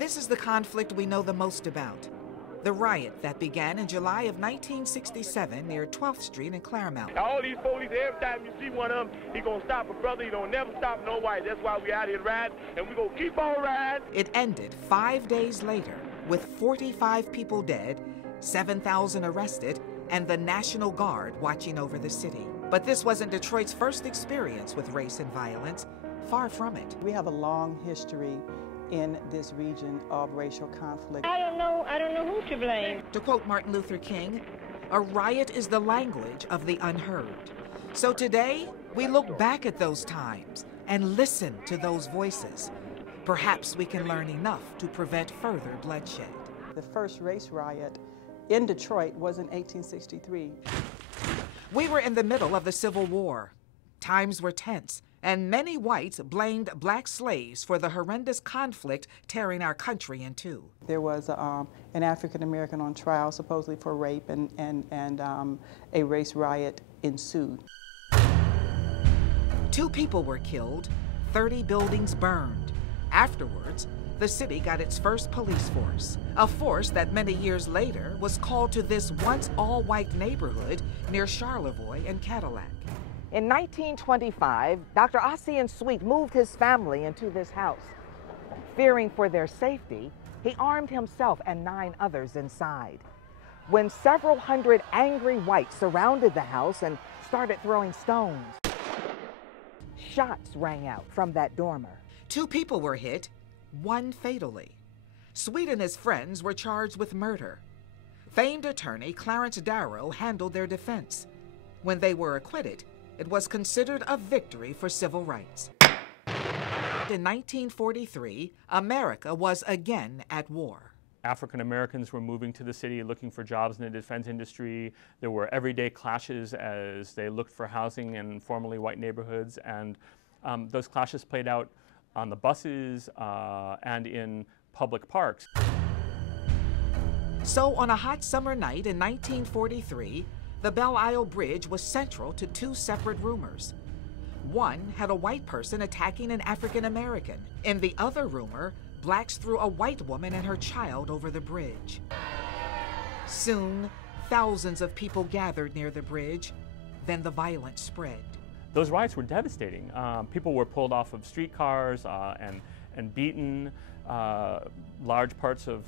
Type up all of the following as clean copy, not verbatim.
This is the conflict we know the most about. The riot that began in July of 1967 near 12th Street in Claremont. All these police, every time you see one of them, he gonna stop a brother. He don't never stop no white. That's why we out here riding, and we gonna keep on riding. It ended 5 days later with 45 people dead, 7,000 arrested, and the National Guard watching over the city. But this wasn't Detroit's first experience with race and violence. Far from it. We have a long history in this region of racial conflict. I don't know who to blame. To quote Martin Luther King, a riot is the language of the unheard. So today, we look back at those times and listen to those voices. Perhaps we can learn enough to prevent further bloodshed. The first race riot in Detroit was in 1863. We were in the middle of the Civil War. Times were tense, and many whites blamed black slaves for the horrendous conflict tearing our country in two. There was an African American on trial supposedly for rape, and a race riot ensued. 2 people were killed, 30 buildings burned. Afterwards, the city got its first police force, a force that many years later was called to this once all-white neighborhood near Charlevoix and Cadillac. In 1925, Dr. Ozzie Sweet moved his family into this house. Fearing for their safety, he armed himself and 9 others inside. When several hundred angry whites surrounded the house and started throwing stones, shots rang out from that dormer. 2 people were hit, 1 fatally. Sweet and his friends were charged with murder. Famed attorney Clarence Darrow handled their defense. When they were acquitted, it was considered a victory for civil rights. In 1943, America was again at war. African Americans were moving to the city looking for jobs in the defense industry. There were everyday clashes as they looked for housing in formerly white neighborhoods, and those clashes played out on the buses and in public parks. So on a hot summer night in 1943, the Belle Isle Bridge was central to 2 separate rumors. One had a white person attacking an African American. In the other rumor, blacks threw a white woman and her child over the bridge. Soon, thousands of people gathered near the bridge. Then the violence spread. Those riots were devastating. People were pulled off of streetcars and beaten. Large parts of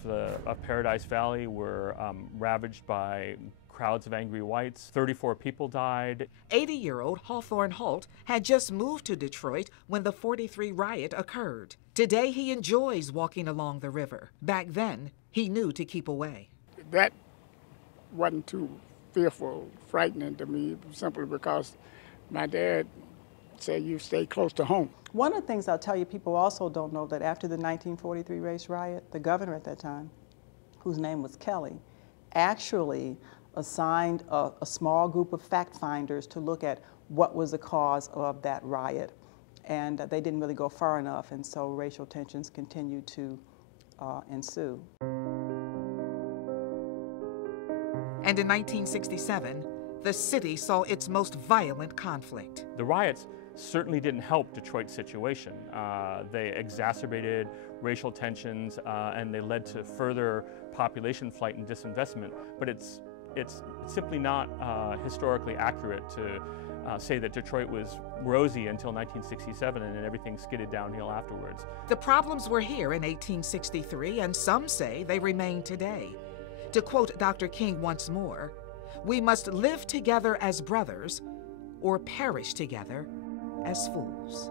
Paradise Valley were ravaged by crowds of angry whites. 34 people died. 80-year-old Hawthorne Holt had just moved to Detroit when the '43 riot occurred. Today, he enjoys walking along the river. Back then, he knew to keep away. That wasn't too fearful, frightening to me, simply because my dad said you stay close to home. One of the things I'll tell you, people also don't know that after the 1943 race riot, the governor at that time, whose name was Kelly, actually assigned a small group of fact finders to look at what was the cause of that riot. And they didn't really go far enough, and so racial tensions continued to ensue. And in 1967, the city saw its most violent conflict. The riots certainly didn't help Detroit's situation. They exacerbated racial tensions and they led to further population flight and disinvestment. But it's simply not historically accurate to say that Detroit was rosy until 1967 and then everything skidded downhill afterwards. The problems were here in 1863, and some say they remain today. To quote Dr. King once more, "We must live together as brothers or perish together as fools."